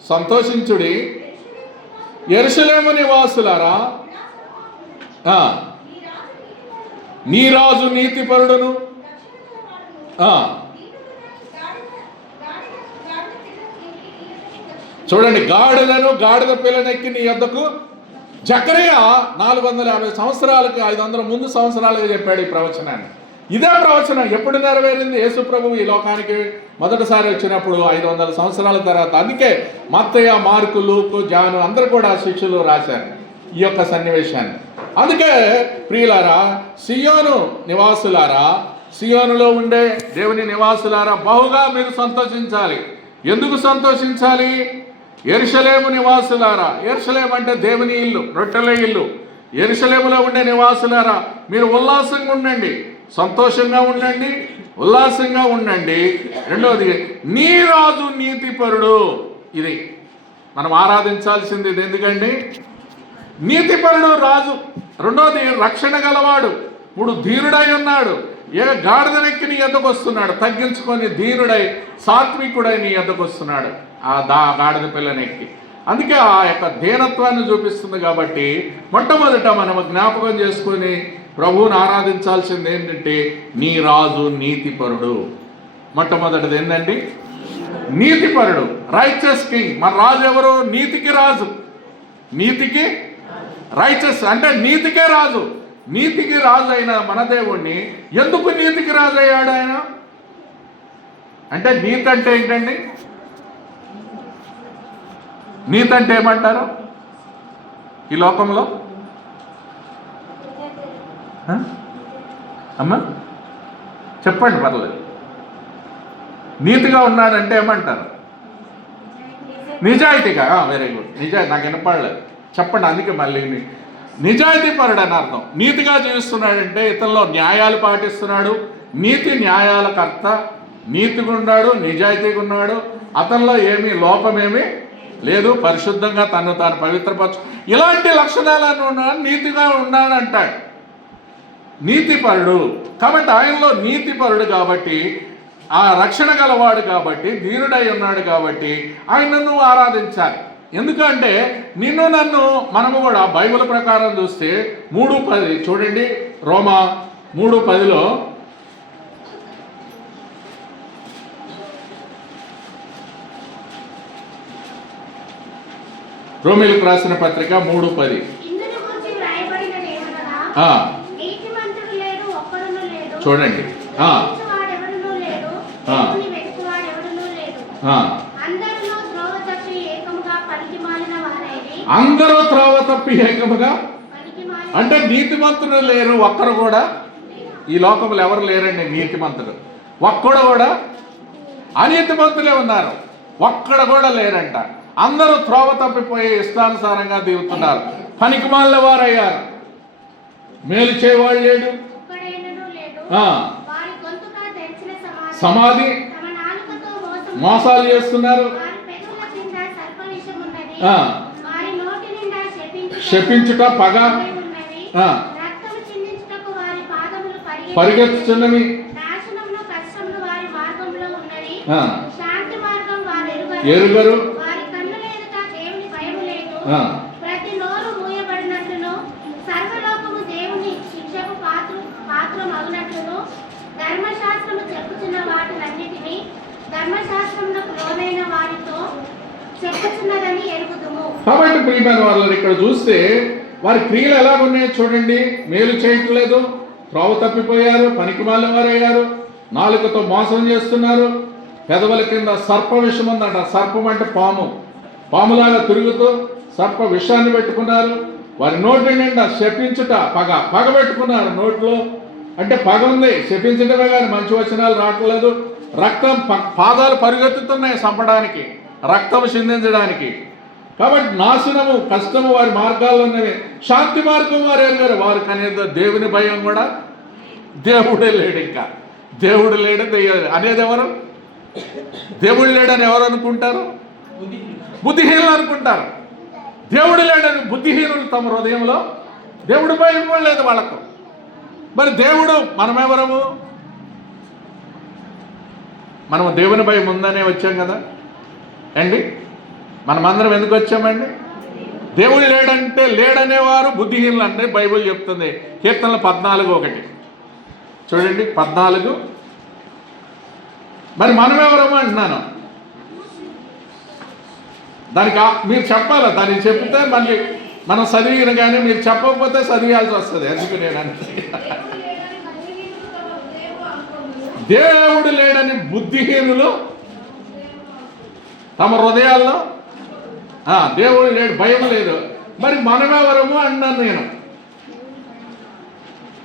సంతోషించుడి యెరూషలేము నివాసులారా, నీ రాజు నీతిపరుడును చూడండి, గాడిద పిల్లనెక్కి నీ యొద్దకు. జకరియా 450 సంవత్సరాలకి 500 ముందు సంవత్సరాలుగా చెప్పాడు ఈ ప్రవచనాన్ని. ఇదే ప్రవచనం ఎప్పుడు నెరవేరింది? యేసు ప్రభువు ఈ లోకానికి మొదటిసారి వచ్చినప్పుడు 500 సంవత్సరాల తర్వాత. అందుకే మత్తయ్య, మార్కు, లూకు, జాను అందరూ కూడా శిష్యులు రాశారు ఈ యొక్క సన్నివేశాన్ని. అందుకే ప్రియులారా, సియోను నివాసులారా, సియోనులో ఉండే దేవుని నివాసులారా, బహుగా మీరు సంతోషించాలి. ఎందుకు సంతోషించాలి? యెరూషలేము నివాసులారా, యెరూషలేము అంటే దేవుని ఇల్లు, రొట్టెల ఇల్లు. యెరూషలేములో ఉండే నివాసులారా, మీరు ఉల్లాసంగా ఉండండి, సంతోషంగా ఉండండి, ఉల్లాసంగా ఉండండి. రెండవది, నీ రాజు నీతిపరుడు. ఇది మనం ఆరాధించాల్సింది. ఇది ఎందుకండి? నీతిపరుడు రాజు. రెండవది, రక్షణ గలవాడు. ఇప్పుడు ధీరుడై ఉన్నాడు. గాడిదనెక్కి నీ ఎద్దకు వస్తున్నాడు, తగ్గించుకొని ధీరుడై సాత్వికుడై నీ ఎద్దకు వస్తున్నాడు ఆ గాడిద పిల్లనెక్కి. అందుకే ఆ యొక్క దీనత్వాన్ని చూపిస్తుంది. కాబట్టి మొట్టమొదట మనం జ్ఞాపకం చేసుకొని ప్రభువుని ఆరాధించాల్సింది ఏంటంటే, నీ రాజు నీతిపరుడు. మొట్టమొదటిది ఏంటండి? నీతిపరుడు, రైచస్ కింగ్. మన రాజు ఎవరు? నీతికి రాజు. నీతికి రైచస్ అంటే నీతికే రాజు. నీతికి రాజు అయిన మన దేవుణ్ణి ఎందుకు నీతికి రాజు అయ్యాడు ఆయన అంటే? నీతి అంటే ఏంటండి? నీతి అంటే ఏమంటారు ఈ లోకంలో? అమ్మా చెప్పండి, పర్లేదు. నీతిగా ఉన్నాడంటే ఏమంటారు? నిజాయితీగా. వెరీ గుడ్, నిజాయితీ. నాకు వినపడలేదు, చెప్పండి. అందుకే మళ్ళీ నిజాయితీ పరుడు అని అర్థం. నీతిగా జీవిస్తున్నాడంటే ఇతనిలో న్యాయాలు పాటిస్తున్నాడు, నీతి న్యాయాల కర్త, నీతిగా ఉన్నాడు, నిజాయితీగా ఉన్నాడు, అతనిలో ఏమీ లోపమేమీ లేదు, పరిశుద్ధంగా తను తాను పవిత్రపరచు. ఇలాంటి లక్షణాలను ఉన్నాడు, నీతిగా ఉన్నాడంటాడు నీతిపరుడు. కాబట్టి ఆయనలో నీతిపరుడు కాబట్టి, ఆ రక్షణ గలవాడు కాబట్టి, ధీరుడై ఉన్నాడు కాబట్టి ఆయనను ఆరాధించాలి. ఎందుకంటే నిన్ను నన్ను మనము కూడా బైబిల్ ప్రకారం చూస్తే 3:10 చూడండి. రోమా 3:10లో రోమీయులకు రాసిన పత్రిక 3:10 చూడండి. అందరూ త్రోవ తప్పి ఏకముగా అంటే నీతిమంతుడు లేరు ఒక్కరు కూడా. ఈ లోకంలో ఎవరు లేరండి నీతిమంతుడు. ఒక్కడు కూడా. అనీతిమంతులే ఉన్నారు, ఒక్కడ కూడా లేరంట. అందరూ త్రోవ తప్పిపోయి ఇష్టానుసారంగా దిగుతున్నారు, పనికిమాలిన వారయ్యారు. మేలు చేయవాడు లేడు, సమాధి మోసాలు చేస్తున్నారు, శపించుట, పగ, పరిగెత్తుచున్నవి, ఎరుగరు, ధర్మశాస్త్రము చెప్పుచున్న వాటిలన్నిటినీ ధర్మశాస్త్రమునకు లోనైన వారితో చెప్పుచున్నదని ఎరుగుదుము. కాబట్టి ప్రియమైన వాళ్ళు ఇక్కడ చూస్తే వారి క్రియలు ఎలాగున్నాయో చూడండి. మేలు చేయట్లేదు, త్రోవ తప్పిపోయారు, పనికిమాలిన వారయ్యారు, నాలుకతో మోసం చేస్తున్నారు, పెదవుల కింద సర్ప విషం ఉందంట. సర్పం అంటే పాము, పాములాగా తిరుగుతూ సర్ప విషాన్ని పెట్టుకున్నారు. వారి నోటి నిండా శపించుట, పగ పెట్టుకున్నారు నోట్లో. అంటే పగ ఉంది, శపించడమే కానీ మంచి వచనాలు రావట్లేదు. రక్తం, పాదాలు పరిగెత్తుతున్నాయి చంపడానికి, రక్తం చిందించడానికి. కాబట్టి నాశనము, కష్టము వారి మార్గాల్లోనే. శాంతి మార్గం వారు ఎరుగారు. వారికి అనేది దేవుని భయం కూడా. దేవుడే లేడు, ఇంకా దేవుడు లేడు అనేది ఎవరు? దేవుడు లేడని ఎవరు అనుకుంటారు? బుద్ధిహీనులు అనుకుంటారు. దేవుడు లేడని బుద్ధిహీనులు తమ హృదయంలో దేవుడు భయం కూడా లేదు వాళ్ళకు. మరి దేవుడు మనమెవరము? మనము దేవుని భయం ఉందనే వచ్చాం కదా అండి. మనమందరం ఎందుకు వచ్చామండి? దేవుడు లేడంటే లేడనేవారు బుద్ధిహీనులు అంటే బైబిల్ చెప్తుంది. కీర్తనలు 14:1 చూడండి, 14. మరి మనం ఎవరమో అంటున్నాను. దానికి మీరు చెప్పాలి. దానికి చెప్తే మళ్ళీ మనం చదివిన కానీ మీరు చెప్పకపోతే చదివాల్సి వస్తుంది. ఎందుకు నేనంటే దేవుడు లేడని బుద్ధిహీనులు తమ హృదయాల్లో దేవుడు లేడు, భయం లేదు. మరి మనమెవరము అన్నాను నేను.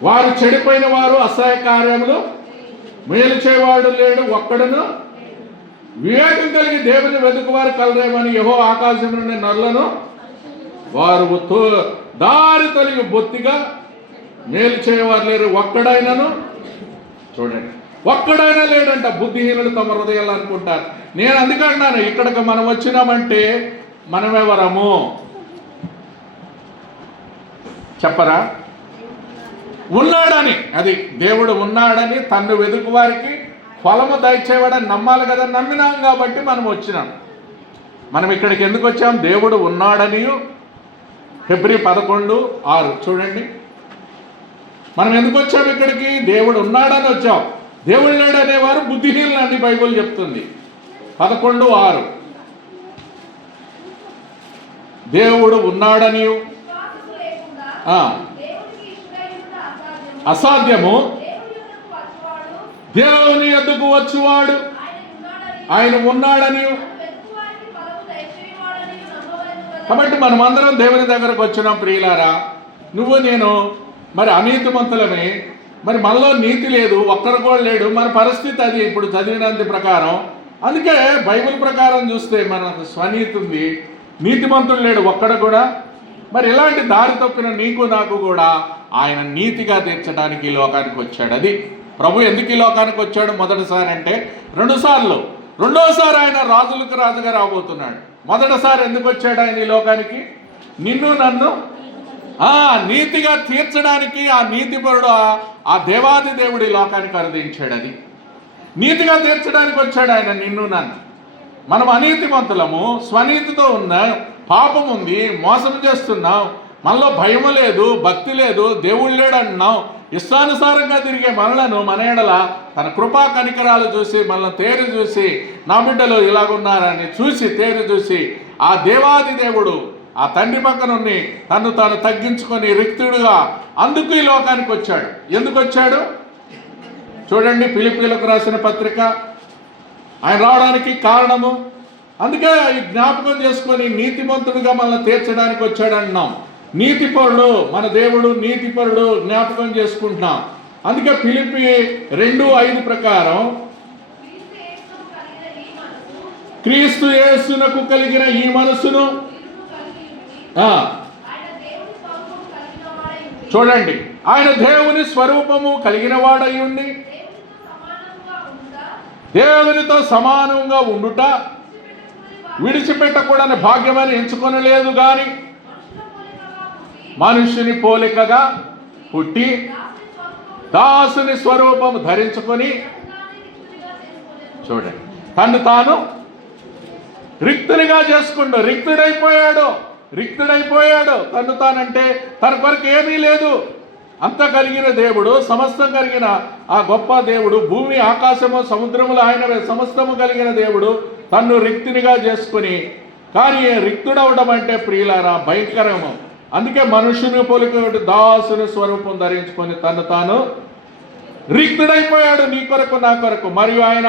వారు చెడిపోయిన వారు, అసహాయ కార్యములు మేలు చేయవాడు లేడు ఒక్కడును, వివేకం కలిగి దేవుని వెతుకువారు కలరేమని యెహోవా ఆకాశం నుండి నరులను వారు దారి తొలగి బొత్తిగా మేలు చేయవారు లేరు ఒక్కడైనను. చూడండి, ఒక్కడైనా లేడంట. బుద్ధిహీనులు తమ హృదయాలు అనుకుంటారు. నేను అందుకన్నాను, ఇక్కడికి మనం వచ్చినామంటే మనమెవరము చెప్పరా? ఉన్నాడని, అది దేవుడు ఉన్నాడని, తన్ను వెతుకు వారికి ఫలము దయచేవాడని నమ్మాలి కదా. నమ్మినాం కాబట్టి మనం వచ్చినాం. మనం ఇక్కడికి ఎందుకు వచ్చాం? దేవుడు ఉన్నాడని. ఫిబ్రవరి 11:6 చూడండి. మనం ఎందుకు వచ్చాం ఇక్కడికి? దేవుడు ఉన్నాడని వచ్చాం. దేవుడు లేడనేవారు బుద్ధిహీనులు అని బైబిల్ చెప్తుంది. 11:6 దేవుడు ఉన్నాడని, అసాధ్యము దేవుని యొద్దకు వచ్చువాడు ఆయన ఉన్నాడని. కాబట్టి మనమందరం దేవుని దగ్గరకు వచ్చినాం. ప్రియులారా, నువ్వు నేను మరి అనీతిమంతులమే. మరి మనలో నీతి లేదు, ఒక్కరు కూడా లేడు. మన పరిస్థితి అది ఇప్పుడు చదివినంత ప్రకారం. అందుకే బైబిల్ ప్రకారం చూస్తే మనకు స్వనీతి ఉంది, నీతిమంతుడు లేడు ఒక్కడ కూడా. మరి ఇలాంటి దారి తప్పిన నీకు నాకు కూడా ఆయన నీతిగా తీర్చడానికి ఈ లోకానికి వచ్చాడు. అది ప్రభు ఎందుకు ఈ లోకానికి వచ్చాడు? మొదటిసారి అంటే 2 సార్లు. రెండోసారి ఆయన రాజులకు రాజుగా రాబోతున్నాడు. మొదటిసారి ఎందుకు వచ్చాడు ఆయన ఈ లోకానికి? నిన్ను నన్ను నీతిగా తీర్చడానికి. ఆ నీతిపరుడు, ఆ దేవాది దేవుడి లోకానికి అరుదించాడు. అది నీతిగా తీర్చడానికి వచ్చాడు ఆయన నిన్ను నన్ను. మనం అనీతిమంతులము, స్వనీతితో ఉన్న పాపం ఉంది, మోసం చేస్తున్నాం, మనలో భయం లేదు, భక్తి లేదు, దేవుడు లేడు అంటున్నాం. ఇష్టానుసారంగా తిరిగే మనలను మన ఎడల తన కృపా కనికరాలు చూసి, మనల్ని తేరు చూసి, నా బిడ్డలు ఇలాగున్నారని చూసి తేరు చూసి, ఆ దేవాది దేవుడు ఆ తండ్రి పక్కనుండి తను తాను తగ్గించుకొని రిక్తుడుగా అందుకు ఈ లోకానికి వచ్చాడు. ఎందుకు వచ్చాడు చూడండి, ఫిలిప్పీలకు రాసిన పత్రిక. ఆయన రావడానికి కారణము అందుకే ఈ జ్ఞాపకం చేసుకొని నీతిమంతుడిగా మనల్ని తీర్చడానికి వచ్చాడు అంటున్నాం. నీతిపరుడు మన దేవుడు, నీతిపరుడు జ్ఞాపకం చేసుకుంటున్నాం. అందుకే ఫిలిప్పీ 2:5 ప్రకారం క్రీస్తు యేసునకు కలిగిన ఈ మనసును చూడండి, ఆయన దేవుని స్వరూపము కలిగిన వాడై ఉండి దేవునితో సమానంగా ఉండుట విడిచిపెట్టకూడని భాగ్యమని ఎంచుకొనలేదు గాని మనుష్యుని పోలికగా పుట్టి దాసుని స్వరూపము ధరించుకొని చూడండి తను తాను రిక్తునిగా చేసుకుంటూ రిక్తుడైపోయాడు. తను తానంటే తన కొరకు ఏమీ లేదు. అంత కలిగిన దేవుడు, సమస్తం కలిగిన ఆ గొప్ప దేవుడు, భూమి ఆకాశము సముద్రములు ఆయనవే, సమస్తము కలిగిన దేవుడు తన్ను రిక్తునిగా చేసుకుని, కానీ రిక్తుడవడం అంటే ప్రియులారా భయంకరము. అందుకే మనుషుని పోలిక దాసుని స్వరూపం ధరించుకొని తను తాను రిక్తుడైపోయాడు నీ కొరకు నా కొరకు. మరియు ఆయన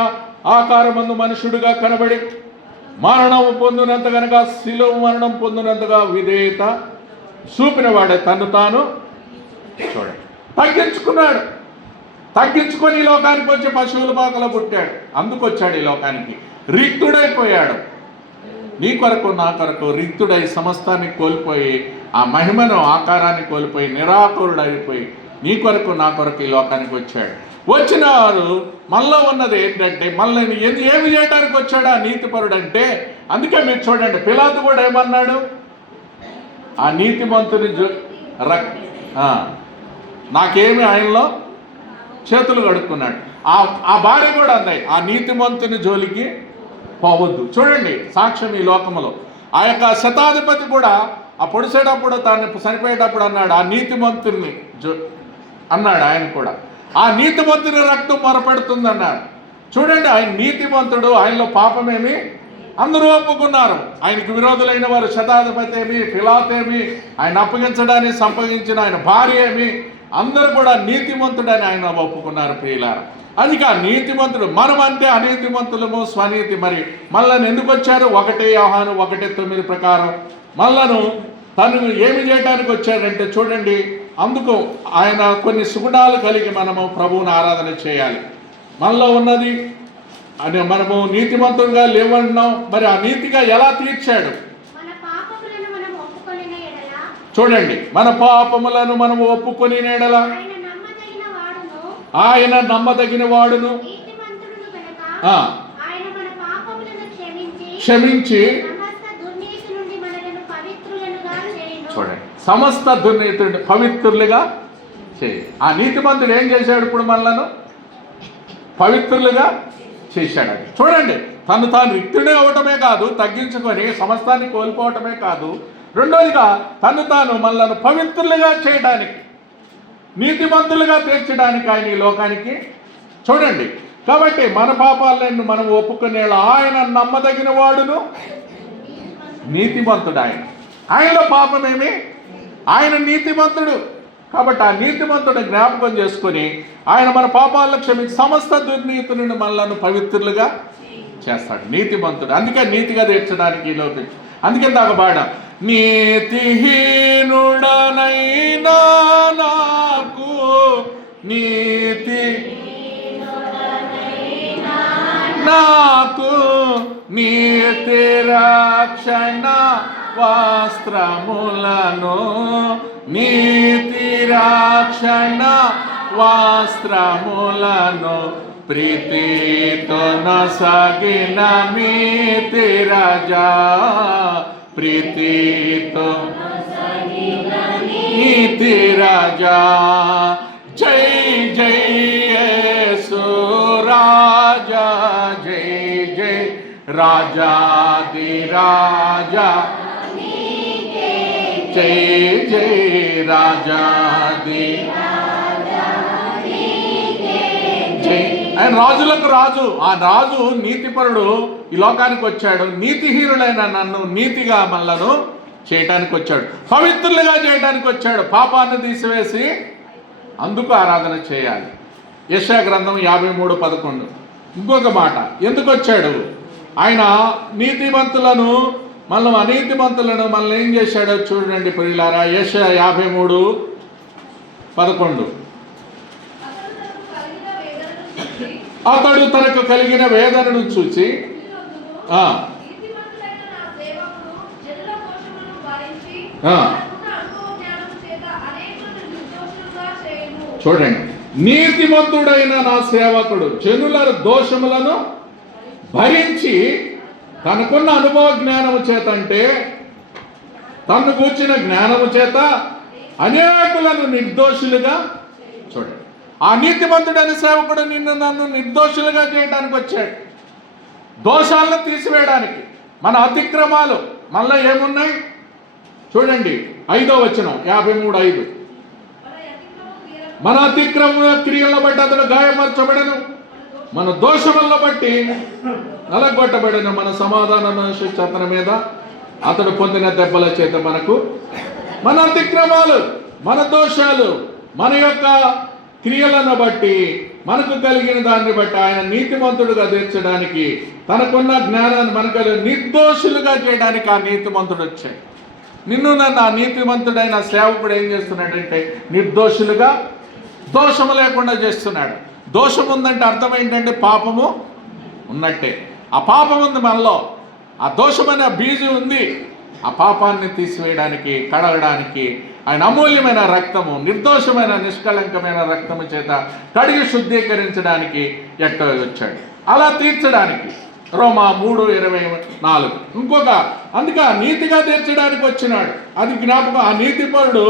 ఆకారమందు మనుషుడుగా కనబడి మరణము పొందినంత గనక శిలువ మరణం పొందినంతగా విధేయత చూపినవాడే తను తాను చూడండి తగ్గించుకున్నాడు. తగ్గించుకొని ఈ లోకానికి వచ్చి పశువుల పాకలో పుట్టాడు. అందుకొచ్చాడు ఈ లోకానికి. రిక్తుడైపోయాడు నీ కొరకు నా కొరకు. రిక్తుడై సమస్తాన్ని కోల్పోయి, ఆ మహిమను ఆకారాన్ని కోల్పోయి, నిరాకురుడైపోయి నీ కొరకు నా కొరకు ఈ లోకానికి వచ్చాడు. వచ్చిన వారు మనలో ఉన్నది ఏంటంటే, మనల్ని ఏమి చేయడానికి వచ్చాడు ఆ నీతిపరుడు అంటే. అందుకే మీరు చూడండి, పిలాతు కూడా ఏమన్నాడు? ఆ నీతిమంతుని నాకేమి ఆయనలో చేతులు కడుక్కున్నాడు. ఆ భార్య కూడా అన్నాయి, ఆ నీతిమంతుని జోలికి పోవద్దు. చూడండి సాక్ష్యం ఈ లోకములో. ఆ యొక్క శతాధిపతి కూడా ఆ పొడిసేటప్పుడు తాను చనిపోయేటప్పుడు అన్నాడు, ఆ నీతిమంతుని అన్నాడు ఆయన కూడా, ఆ నీతిమంతుని రక్తం మొరపెడుతుంది అన్నాడు. చూడండి, ఆయన నీతిమంతుడు, ఆయనలో పాపమేమి, అందరూ ఒప్పుకున్నారు. ఆయనకు విరోధులైన వారు శతాధిపతి ఏమి, పిలాతేమి, ఆయన అప్పగించడానికి సంపగించిన ఆయన భార్య ఏమి, అందరూ కూడా నీతిమంతుడని ఆయన ఒప్పుకున్నారు ప్రియులారా. అందుకే ఆ నీతిమంతుడు, మనం అంటే అనీతిమంతులము, స్వనీతి. మరి మళ్ళను ఎందుకు వచ్చారు? 1 యోహాను 1:9 ప్రకారం మళ్ళను తను ఏమి చేయడానికి వచ్చాడంటే చూడండి, అందుకు ఆయన కొన్ని సుగుణాలు కలిగి మనము ప్రభువుని ఆరాధన చేయాలి. మనలో ఉన్నది అని మనము నీతిమంతుడుగా లేవన్నాం, మరి ఆ నీతిగా ఎలా తీర్చాడు? చూడండి, మన పాపములను మనము ఒప్పుకొని నేడల ఆయన నమ్మదగిన వాడును, క్షమించి చూడండి సమస్త దుర్నీతి పవిత్రులుగా చేయి. ఆ నీతిమంతుడు ఏం చేశాడు? ఇప్పుడు మనలను పవిత్రులుగా చేశాడు. చూడండి, తాను రిక్తుడే అవటమే కాదు, తగ్గించుకొని సమస్తాన్ని కోల్పోవటమే కాదు, రెండోదిగా తాను మనలను పవిత్రులుగా చేయడానికి, నీతిమంతులుగా తీర్చడానికి ఆయన ఈ లోకానికి చూడండి. కాబట్టి మన పాపాలను మనం ఒప్పుకునేలా ఆయన నమ్మదగిన వాడును, నీతిమంతుడు. ఆయనలో పాపమేమి, ఆయన నీతిమంతుడు. కాబట్టి ఆ నీతిమంతుడు జ్ఞాపకం చేసుకొని ఆయన మన పాపాలను క్షమించి సమస్త దుర్నీతి నుండి మనలను పవిత్రులుగా చేస్తాడు, నీతిమంతుడు. అందుకే నీతిగా తీర్చడానికి ఈ లోకం. అందుకే దాకా పాడ, నీతిహీనుడనైనా నాకు నీతి రక్షణ వస్త్రములను, నీతి రక్షణ వస్త్రములను ప్రీతితో నొసగిన మీతి రాజా, ప్రీతితో నీతి రాజా. జై జై యేసు రాజా, జై జై రాజాది రాజా, జై జై రాజాది జై. ఆయన రాజులకు రాజు. ఆ రాజు నీతిపరుడు ఈ లోకానికి వచ్చాడు. నీతిహీనుడైన నన్ను నీతిగా మనలను చేయటానికి వచ్చాడు, పవిత్రులుగా చేయడానికి వచ్చాడు, పాపాన్ని తీసివేసి అందుకు ఆరాధన చేయాలి. యెషయా గ్రంథం 53:11. ఇంకొక మాట, ఎందుకు వచ్చాడు? ఆయన నీతిమంతులను, మనం అనీతిమంతులను మనల్ని ఏం చేశాడో చూడండి ప్రియులారా. యెషయా 53:11. అతడు తనకు కలిగిన వేదనను చూచి చూడండి, నీతిమంతుడైన నా సేవకుడు జనుల దోషములను భరించి తనకున్న అనుభవ జ్ఞానము చేత, అంటే తను కూర్చిన జ్ఞానము చేత అనేకులను నిర్దోషులుగా చూడండి. ఆ నీతిమంతుడైన సేవకుడు నన్ను నిర్దోషులుగా చేయడానికి వచ్చాడు, దోషాలను తీసివేయడానికి. మన అతిక్రమాలు మళ్ళీ ఏమున్నాయి చూడండి, 5వ వచనం 53:5. మన అతిక్రమ క్రియలను బట్టి అతడు గాయపరచబడను, మన దోషములను బట్టి నలగొట్టబడిన, మన సమాధాన అతని మీద అతడు పొందిన దెబ్బల చేత మనకు మన అతిక్రమాలు, మన దోషాలు, మన యొక్క క్రియలను బట్టి, మనకు కలిగిన దాన్ని బట్టి ఆయన నీతిమంతుడుగా తీర్చడానికి, తనకున్న జ్ఞానాన్ని మనకు నిర్దోషులుగా చేయడానికి ఆ నీతిమంతుడు వచ్చాడు. నన్ను ఆ నీతిమంతుడైన సేవకుడు ఏం చేస్తున్నాడంటే నిర్దోషులుగా, దోషము లేకుండా చేస్తున్నాడు. దోషం ఉందంటే అర్థం ఏంటంటే పాపము ఉన్నట్టే. ఆ పాపం ఉంది మనలో, ఆ దోషమైన బీజం ఉంది. ఆ పాపాన్ని తీసివేయడానికి, కడగడానికి ఆయన అమూల్యమైన రక్తము, నిర్దోషమైన నిష్కళంకమైన రక్తము చేత కడిగి శుద్ధీకరించడానికి ఎట్టో వచ్చాడు, అలా తీర్చడానికి. రోమా 3:24. ఇంకొక, అందుకే నీతిగా తీర్చడానికి వచ్చినాడు. అది జ్ఞాపకం. ఆ నీతిపరుడు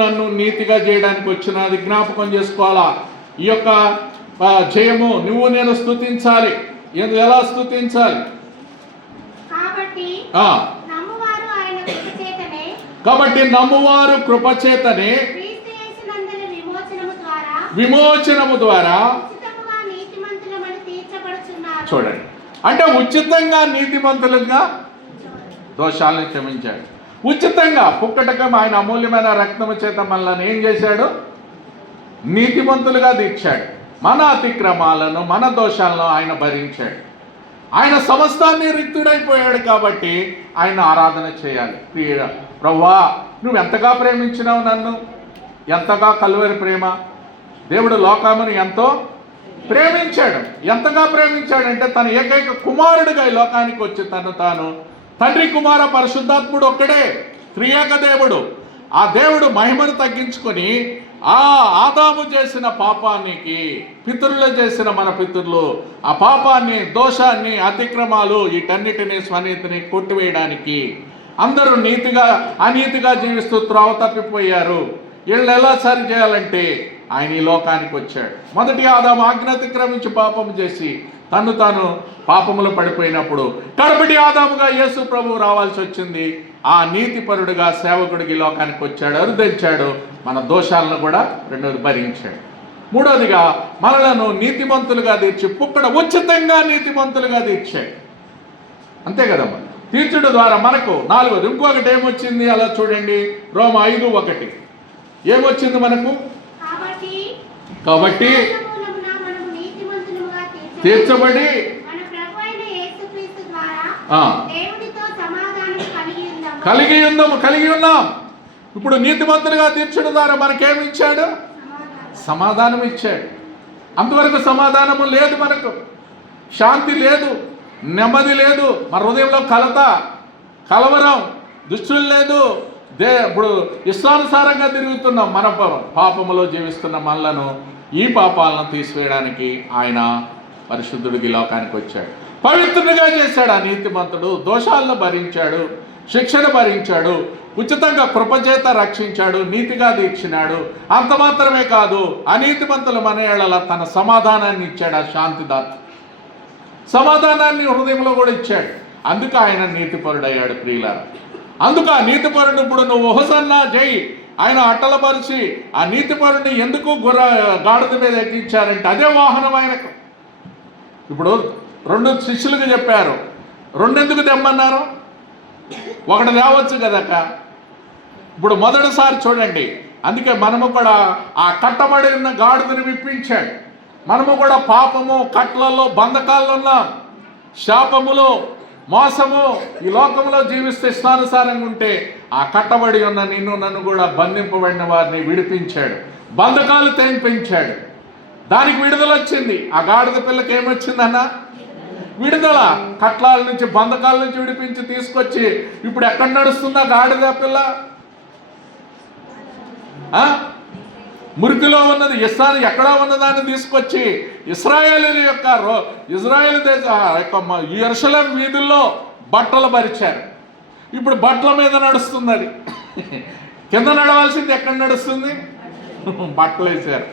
నన్ను నీతిగా చేయడానికి వచ్చినది జ్ఞాపకం చేసుకోవాలా. ఈ యొక్క జయము నేను స్తుతించాలి. ఎలా స్తుతించాలి? ఆ, నమ్మువారు ఆయన కృపచేతనే కాబట్టి నమ్మువారు కృపచేతనే క్రీస్తు యేసునందుల విమోచనము ద్వారా ఉచితముగా నీతిమంతులమని తీర్చబడుచున్నారు. చూడండి, అంటే ఉచితంగా నీతిమంతులుగా దోషాలను క్షమించాడు. ఉచితంగా పుక్కటకం ఆయన అమూల్యమైన రక్తము చేత మనల్ని ఏం చేశాడు? నీతిమంతులుగా తీర్చాడు. మన అతిక్రమాలను మన దోషాలను ఆయన భరించాడు. ఆయన సమస్తాన్ని రిక్తుడైపోయాడు కాబట్టి ఆయన ఆరాధన చేయాలి. ప్రభువా, నువ్వు ఎంతగా ప్రేమించినావు నన్ను, ఎంతగా కలువరి ప్రేమ. దేవుడు లోకమును ఎంతో ప్రేమించాడు. ఎంతగా ప్రేమించాడంటే తన ఏకైక కుమారుడిగా ఈ లోకానికి వచ్చి తను తాను తండ్రి కుమార పరిశుద్ధాత్ముడు ఒక్కడే త్రియేక దేవుడు. ఆ దేవుడు మహిమను తగ్గించుకొని ఆ ఆదాము చేసిన పాపానికి, పితరులు చేసిన మన పితరులు ఆ పాపాన్ని, దోషాన్ని, అతిక్రమాలు వీటన్నిటినీ స్వనీతిని కొట్టివేయడానికి, అందరూ నీతిగా అనీతిగా జీవిస్తూ త్రోవ తప్పిపోయారు. వీళ్ళు ఎలా సరి చేయాలంటే ఆయన ఈ లోకానికి వచ్చాడు. మొదటి ఆదాము ఆజ్ఞ అతిక్రమించి పాపం చేసి తను తాను పాపములో పడిపోయినప్పుడు కడపటి ఆదాముగా యేసు ప్రభువు రావాల్సి వచ్చింది. ఆ నీతిపరుడుగా సేవకుడికి లోకానికి వచ్చాడు, అరుదెచ్చాడు. మన దోషాలను కూడా రెండోది భరించాడు. మూడోదిగా మనలను నీతిమంతులుగా తీర్చి పుక్కడ ఉచితంగా నీతిమంతులుగా తీర్చాడు. అంతే కదమ్మా. తీర్చుడు ద్వారా మనకు నాలుగోది ఇంకొకటి ఏమొచ్చింది, అలా చూడండి. రోమ 5:1 ఏమొచ్చింది మనకు? కాబట్టి తీర్చబడి కలిగి ఉన్నాం. ఇప్పుడు నీతిమంతులుగా తీర్చడం ద్వారా మనకేమి ఇచ్చాడు? సమాధానం ఇచ్చాడు. అంతవరకు సమాధానము లేదు, మనకు శాంతి లేదు, నెమ్మది లేదు, మన హృదయంలో కలవరం, దుష్టులు లేదు. ఇప్పుడు ఇష్టానుసారంగా తిరుగుతున్నాం. మన పాపములో జీవిస్తున్న మనలను, ఈ పాపాలను తీసివేయడానికి ఆయన పరిశుద్ధుడికి లోకానికి వచ్చాడు. పవిత్రుడిగా చేశాడు. ఆ నీతిమంతుడు దోషాలను భరించాడు, శిక్షణ భరించాడు, ఉచితంగా కృపచేత రక్షించాడు, నీతిగా తీర్చినాడు. అంత మాత్రమే కాదు, అనీతిమంతుల మన ఏళల తన సమాధానాన్ని ఇచ్చాడు. ఆ శాంతిదాత సమాధానాన్ని హృదయంలో కూడా ఇచ్చాడు. అందుకు ఆయన నీతిపరుడయ్యాడు ప్రియులారా. అందుకు ఆ నీతిపరుడు ఇప్పుడు నువ్వు హోసన్నా జై ఆయన అట్టలపరిచి ఆ నీతిపరుడిని ఎందుకు గాడిద మీద ఎక్కించారంటే అదే వాహనం ఆయనకు. ఇప్పుడు 2 శిష్యులకు చెప్పారు, 2 ఎందుకు తెమ్మన్నారు? 1 తేవచ్చు కదక్క. ఇప్పుడు మొదటిసారి చూడండి. అందుకే మనము కూడా ఆ కట్టబడి ఉన్న గాడిదని విప్పించాడు. మనము కూడా పాపము, కట్లలో, బంధకాల్లో ఉన్నాం. శాపములో, మోసము ఈ లోకంలో జీవిస్తే ఇష్టానుసారంగా ఉంటే ఆ కట్టబడి ఉన్న నిన్ను నన్ను కూడా బంధింపబడిన వారిని విడిపించాడు, బంధకాలు తెంపించాడు. దానికి విడుదల వచ్చింది. ఆ గాడిద పిల్లకి ఏమొచ్చిందన్న? విడుదల. కట్లాల నుంచి, బంధకాల నుంచి విడిపించి తీసుకొచ్చి ఇప్పుడు ఎక్కడ నడుస్తుందా గాడిద పిల్ల? మురికిలో ఉన్నది ఎక్కడో ఉన్నదాన్ని తీసుకొచ్చి ఇజ్రాయేలీల యొక్క యెరూషలేము వీధుల్లో బట్టలు పరిచారు. ఇప్పుడు బట్టల మీద నడుస్తుంది. అది కింద నడవాల్సింది ఎక్కడ నడుస్తుంది? బట్టలు వేసారు,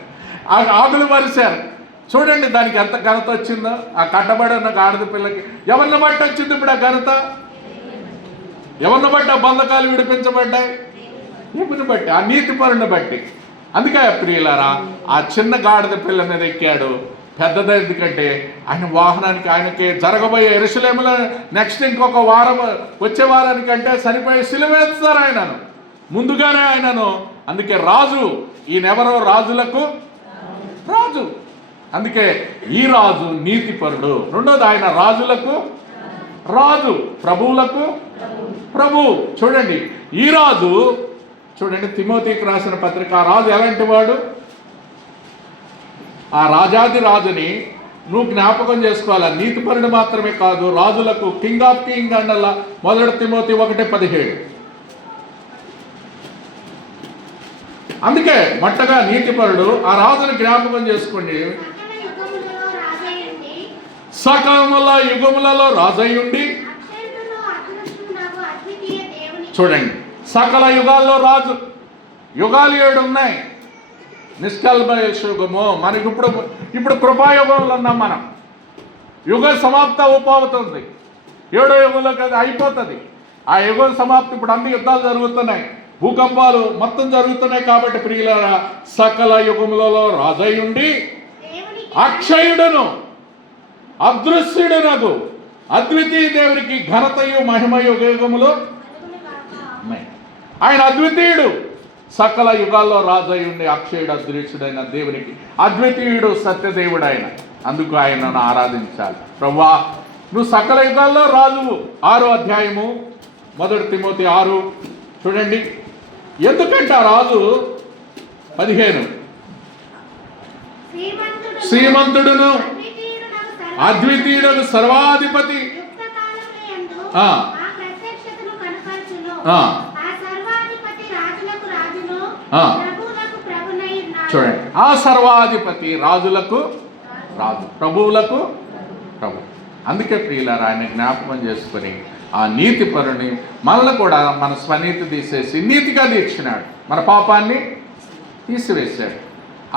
ఆకులు పరిచారు. చూడండి దానికి ఎంత ఘనత వచ్చిందో. ఆ కట్టబడి ఉన్న గాడిద పిల్లకి ఎవరిని బట్టి వచ్చింది ఇప్పుడు ఆ ఘనత? ఎవరిని బట్టి ఆ బంధకాలు విడిపించబడ్డాయి? ఎవరిని బట్టి? ఆ నీతిపరుని బట్టి. అందుకే ప్రియులారా, ఆ చిన్న గాడిద పిల్ల మీద ఎక్కాడు. పెద్దది ఎందుకంటే ఆయన వాహనానికి, ఆయనకి జరగబోయే యెరూషలేములో నెక్స్ట్ ఇంకొక వారం, వచ్చే వారానికంటే సరిపోయే సిలువేస్తారు ఆయనను, ముందుగానే ఆయనను. అందుకే రాజు. ఈయనెవరో రాజులకు రాజు. అందుకే ఈ రాజు నీతిపరుడు. రెండోది ఆయన రాజులకు రాజు, ప్రభువులకు ప్రభు. చూడండి ఈ రాజు, చూడండి తిమోతికి రాసిన పత్రిక. ఆ రాజు ఎలాంటి వాడు? ఆ రాజాది రాజుని నువ్వు జ్ఞాపకం చేసుకోవాలి. నీతిపరుడు మాత్రమే కాదు, రాజులకు కింగ్ ఆఫ్ కింగ్ అండల్లా. 1 తిమోతి 1:17. అందుకే మట్టగా నీతిపరుడు. ఆ రాజుని జ్ఞాపకం చేసుకోండి. సకల యుగములలో రాజయ్యుండి. చూడండి, సకల యుగాల్లో రాజు. యుగాలు 7 ఉన్నాయి. నిష్కల్మయుగము. మనకి ఇప్పుడు కృపాయుగంలో ఉన్నాం మనం. యుగ సమాప్త అవుతుంది. ఏడో యుగంలోకి అది అయిపోతుంది. ఆ యుగం సమాప్తి. ఇప్పుడు అన్ని యుద్ధాలు జరుగుతున్నాయి, భూకంపాలు మొత్తం జరుగుతున్నాయి. కాబట్టి ప్రియులారా, సకల యుగములలో రాజై ఉండి దేవునికి అక్షయుడును అదృశ్యుడునగు అద్వితీయ దేవునికి ఘనతయు మహిమయు యుగములో కలుగును గాక. ఉన్నాయి. ఆయన అద్వితీయుడు, సకల యుగాల్లో రాజు అయి ఉండి అక్షయుడు అదృశ్యుడైన దేవునికి అద్వితీయుడు, సత్యదేవుడు ఆయన. అందుకు ఆయనను ఆరాధించాలి. ప్రభువా, నువ్వు సకల యుగాల్లో రాజువు. 6వ అధ్యాయము 1 తిమోతి 6 చూడండి. ఎందుకంటే ఆ రాజు 15 శ్రీమంతుడును అద్వితీయుడు సర్వాధిపతి యుక్త కాలములందు ఆ. ఆ ప్రత్యక్షతను కనపరచును. ఆ. ఆ సర్వాధిపతి రాజులకు రాజును ఆ. ప్రభువులకు ప్రభునై ఉన్నాడు. చూడండి, ఆ సర్వాధిపతి రాజులకు రాజు, ప్రభువులకు ప్రభు. అందుకే ప్రియులారా, ఆయన జ్ఞాపకం చేసుకొని ఆ నీతి పరుని మనల్ని కూడా మన స్వనీతి తీసేసి నీతిగా తీర్చినాడు. మన పాపాన్ని తీసివేశాడు.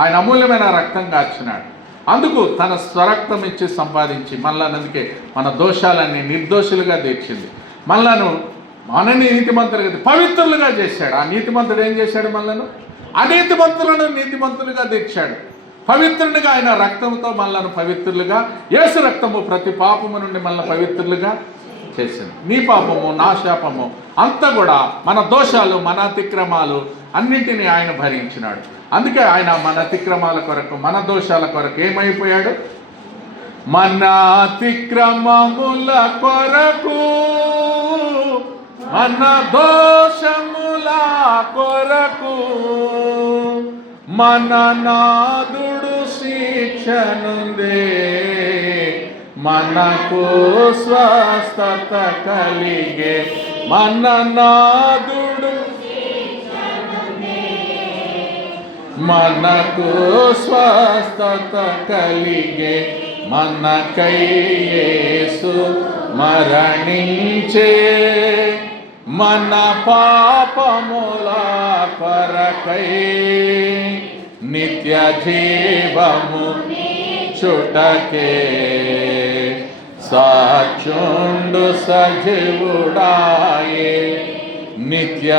ఆయన అమూల్యమైన రక్తం కార్చినాడు. అందుకు తన స్వరక్తం ఇచ్చి సంపాదించి మనల్ని, అందుకే మన దోషాలన్నీ నిర్దోషులుగా తీర్చింది. మనలను నీతిమంతులుగా పవిత్రులుగా చేశాడు. ఆ నీతిమంతుడు ఏం చేశాడు? మనలను అనీతిమంతులను నీతిమంతులుగా తీర్చాడు. పవిత్రునిగా ఆయన రక్తంతో మనలను పవిత్రులుగా, యేసు రక్తము ప్రతి పాపము నుండి మనల్ని పవిత్రులుగా చేసింది. నీ పాపము, నా శాపము అంతా కూడా, మన దోషాలు, మన అతిక్రమాలు అన్నింటినీ ఆయన భరించినాడు. అందుకే ఆయన మన అతిక్రమాల కొరకు, మన దోషాల కొరకు ఏమైపోయాడు? మన అతిక్రమముల కొరకు, మన దోషముల కొరకు మన నాదుడు శిక్షనుందే, మనకు స్వస్థత కలిగే. మన నాదుడు మనకు స్వస్థత కలిగే, మనకై యేసు మరణించే, మన పాపముల కొరకై నిత్య జీవము చుటకే, సాక్షుండు సజీవుడాయే, నిత్య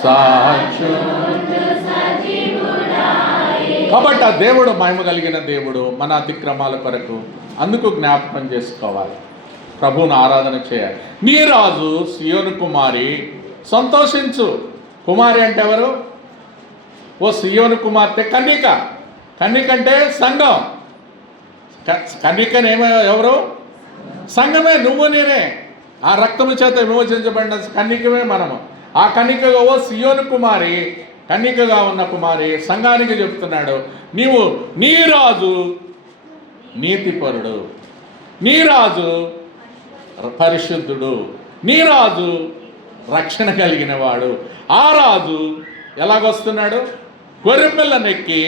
సాక్షుండు. కాబట్టి ఆ దేవుడు మహిమ కలిగిన దేవుడు, మన అతిక్రమాల కొరకు. అందుకు జ్ఞాపకం చేసుకోవాలి, ప్రభువును ఆరాధన చేయాలి. నీ రాజు సియోను కుమారి సంతోషించు. కుమారి అంటే ఎవరు? ఓ సియోను కుమార్తె కన్యక. కన్యక అంటే సంఘం. కన్యకనేమో ఎవరు? సంఘమే, నువ్వు నేనే. ఆ రక్తము చేత విమోచించబడిన కన్యకమే మనము. ఆ కన్యకగా ఓ సియోను కుమారి, కన్యకగా ఉన్న కుమారి సంఘానికి చెప్తున్నాడు, నీవు నీ రాజు నీతిపరుడు, నీ రాజు పరిశుద్ధుడు, నీ రాజు రక్షణ కలిగిన వాడు. ఆ రాజు ఎలాగొస్తున్నాడు? గొర్రెపిల్ల నెక్కి,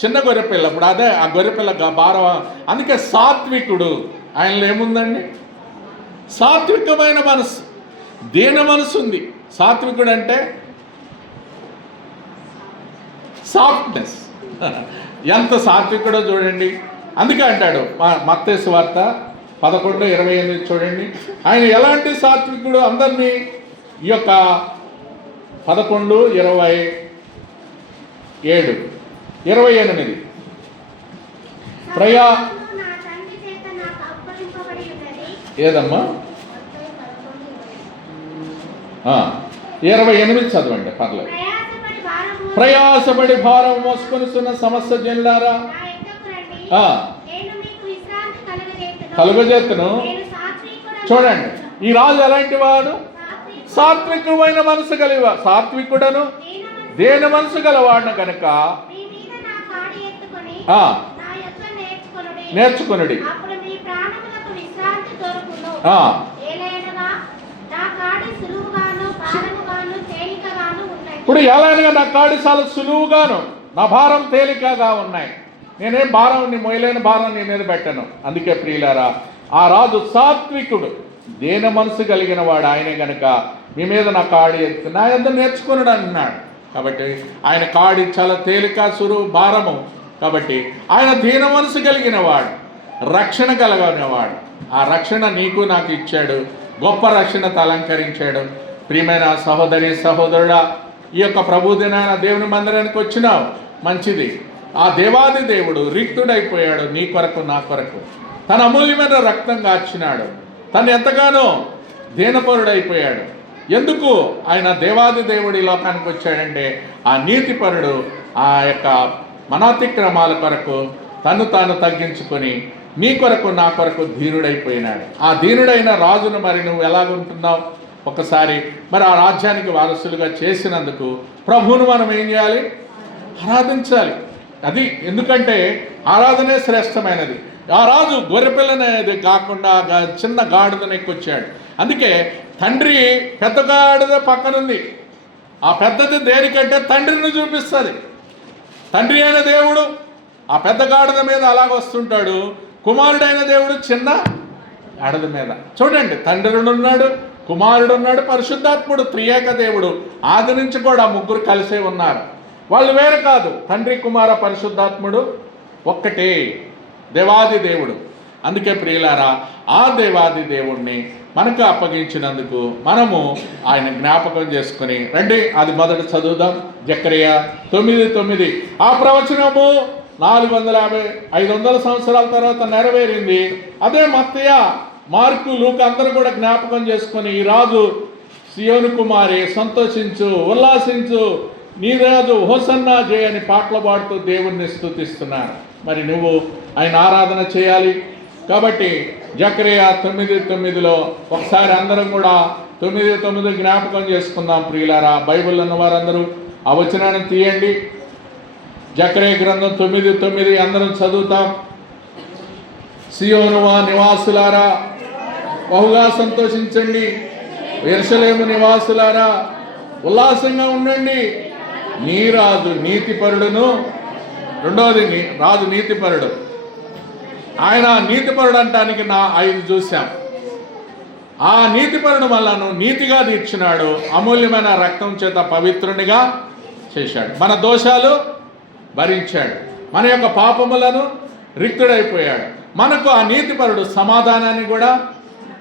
చిన్న గొర్రెపిల్ల. ఇప్పుడు అదే ఆ గొర్రెపిల్ల భారం. అందుకే సాత్వికుడు. ఆయనలో ఏముందండి? సాత్వికమైన మనసు, దీన మనసు ఉంది. సాత్వికుడు అంటే సాఫ్ట్నెస్. ఎంత సాత్వికుడో చూడండి. అందుకే అంటాడు మత్తయి సువార్త 11:28 చూడండి. ఆయన ఎలాంటి సాత్వికుడు? అందరినీ ఈ యొక్క 11:27 ప్రయా నా తండ్రి చేత నాకు అప్పగింపబడి ఉన్నది. ఏదమ్మా? 28 చదవండి, పర్లేదు. ప్రయాసపడి భారం మోసుకొనిస్తున్న సమస్త జనులారా, నా యొద్దకు రండి, ఆ. నేను మీకు విశ్రాంతి కలుగజేతును. కలుగజేతును. నేను సాత్వికుడను. చూడండి, ఈ రాజు ఎలాంటి వాడు? సాత్వికుడు, సాత్వికమైన మనసు కలిగిన సాత్వికుడను దేని మనసు గలవాడును కనుక మీ మీద నా కాడి ఎత్తుకొని ఆ. నా యొద్ద నేర్చుకొనుడి. నేర్చుకొనుడి. అప్పుడు మీ ప్రాణములకు విశ్రాంతి దొరుకును. ఆ. ఏలైనగా నా కాడి సులువుగాను భారముగాను తేలికగాను ఉన్నది. ఇప్పుడు ఎలాగైనా నా కాడి చాలా సులువుగాను, నా భారం తేలికగా ఉన్నాయి. నేనేం భారం, నీ మొయలేని భారం నీ మీద పెట్టను. అందుకే ప్రియులారా, ఆ రాజు సాత్వికుడు, దేన మనసు కలిగిన వాడు ఆయనే గనుక మీ మీద నా కాడి ఎత్తి నా యొద్ద నేర్చుకున్నాడు అన్నాడు. కాబట్టి ఆయన కాడి చాలా తేలిక, సులువు, భారము కాబట్టి ఆయన దీన మనసు కలిగిన వాడు, రక్షణ కలిగినవాడు. ఆ రక్షణ నీకు నాకు ఇచ్చాడు, గొప్ప రక్షణతో అలంకరించాడు. ప్రియమైన సహోదరి సహోదరుడా, ఈ యొక్క ప్రభుదినాన దేవుని మందిరానికి వచ్చినావు, మంచిది. ఆ దేవాది దేవుడు రిక్తుడైపోయాడు నీ కొరకు నా కొరకు, తన అమూల్యమైన రక్తం కాచినాడు, తను ఎంతగానో దీనపరుడైపోయాడు. ఎందుకు ఆయన దేవాది దేవుడు ఈ లోకానికి వచ్చాడంటే ఆ నీతిపరుడు ఆ యొక్క మనాతిక్రమాల కొరకు తను తాను తగ్గించుకొని నీ కొరకు నా కొరకు ధీనుడైపోయినాడు. ఆ ధీనుడైన రాజును మరి నువ్వు ఎలాగుంటున్నావు? ఒకసారి మరి ఆ రాజ్యానికి వారసులుగా చేసినందుకు ప్రభువును మనం ఏం చేయాలి? ఆరాధించాలి. అది ఎందుకంటే ఆరాధనే శ్రేష్టమైనది. ఆ రాజు గొర్రెపిల్లనేది కాకుండా చిన్న గాడిదను ఎక్కొచ్చాడు. అందుకే తండ్రి పెద్ద గాడిద పక్కనుంది. ఆ పెద్దది దేనికంటే తండ్రిని చూపిస్తుంది. తండ్రి అయిన దేవుడు ఆ పెద్ద గాడిద మీద అలాగ వస్తుంటాడు, కుమారుడైన దేవుడు చిన్న గాడిద మీద. చూడండి, తండ్రి ఉన్నాడు, కుమారుడు ఉన్నాడు, పరిశుద్ధాత్ముడు, త్రియేక దేవుడు. ఆది నుంచి కూడా ముగ్గురు కలిసే ఉన్నారు. వాళ్ళు వేరు కాదు. తండ్రి, కుమార, పరిశుద్ధాత్ముడు ఒక్కటే దేవాది దేవుడు. అందుకే ప్రియులారా, ఆ దేవాది దేవుణ్ణి మనకు అప్పగించినందుకు మనము ఆయన జ్ఞాపకం చేసుకుని రండి. అది మొదట చదువుదాం. జకరియా 9:9. ఆ ప్రవచనము 450-500 సంవత్సరాల తర్వాత నెరవేరింది. అదే మత్తయ్య, మార్కు, లూకా అందరూ కూడా జ్ఞాపకం చేసుకొని ఈ రాజు సియోను కుమారి సంతోషించు, ఉల్లాసించు, నీ రాజు హోసన్నా జయ అని పాటలు పాడుతూ దేవుణ్ణి స్తుతిస్తున్నారు. మరి నువ్వు ఆయన ఆరాధన చేయాలి. కాబట్టి జకరియా 9:9లో ఒకసారి అందరం కూడా 9:9 జ్ఞాపకం చేసుకుందాం. ప్రియులారా, బైబిల్ ఉన్న వారందరూ ఆ వచనాన్ని తీయండి. జకరియా గ్రంథం 9:9 అందరం చదువుతాం. సియోను నివాసులారా బహుగా సంతోషించండి, యెరూషలేము నివాసులారా ఉల్లాసంగా ఉండండి. నీ రాజు నీతిపరుడును. రెండవది, రాజు నీతిపరుడు. ఆయన నీతిపరుడు అంటానికి 5 చూశాం. ఆ నీతిపరుడు వల్లను నీతిగా తీర్చినాడు, అమూల్యమైన రక్తం చేత పవిత్రునిగా చేశాడు, మన దోషాలు భరించాడు, మన యొక్క పాపములను రిక్తుడైపోయాడు. మనకు ఆ నీతిపరుడు సమాధానాన్ని కూడా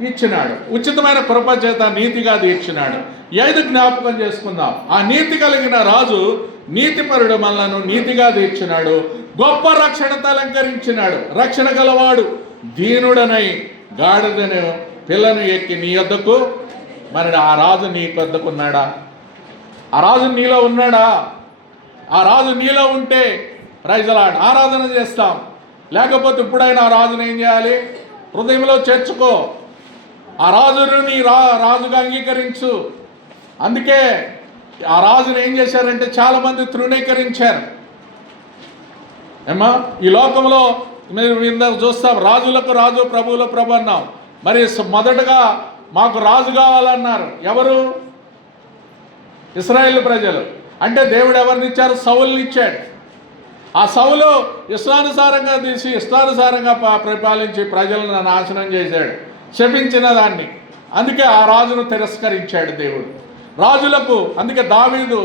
ఇచ్చినాడు, ఉచితమైన కృప చేత నీతిగా తీర్చినాడు. 5 జ్ఞాపకం చేసుకుందాం. ఆ నీతి కలిగిన రాజు నీతిపరుడు మనలను నీతిగా తీర్చినాడు, గొప్ప రక్షణతో అలంకరించినాడు. రక్షణ గలవాడు దీనుడనై గాడిదను పిల్లను ఎక్కి నీ యొద్దకు. మరి ఆ రాజు నీ వద్దకున్నాడా? ఆ రాజు నీలో ఉన్నాడా? ఆ రాజు నీలో ఉంటే ప్రైజ్ లార్డ్ ఆరాధన చేస్తాం. లేకపోతే ఇప్పుడైనా ఆ రాజును ఏం చేయాలి? హృదయంలో చేర్చుకో. ఆ రాజును నీ రాజుగా అంగీకరించు. అందుకే ఆ రాజును ఏం చేశారంటే చాలామంది తృణీకరించారు. ఏమా, ఈ లోకంలో మీరు ఇందాక చూస్తాం, రాజులకు రాజు, ప్రభువుల ప్రభు అన్నాం. మరి మొదటగా మాకు రాజు కావాలన్నారు. ఎవరు? ఇశ్రాయేలు ప్రజలు. అంటే దేవుడు ఎవరిని ఇచ్చారు? సౌలుని ఇచ్చాడు. ఆ సౌలు ఇష్టానుసారంగా తీసి ఇష్టానుసారంగా పరిపాలించి ప్రజలను నాశనం చేశాడు, శపించిన దాన్ని. అందుకే ఆ రాజును తిరస్కరించాడు దేవుడు. రాజులకు అందుకే దావీదు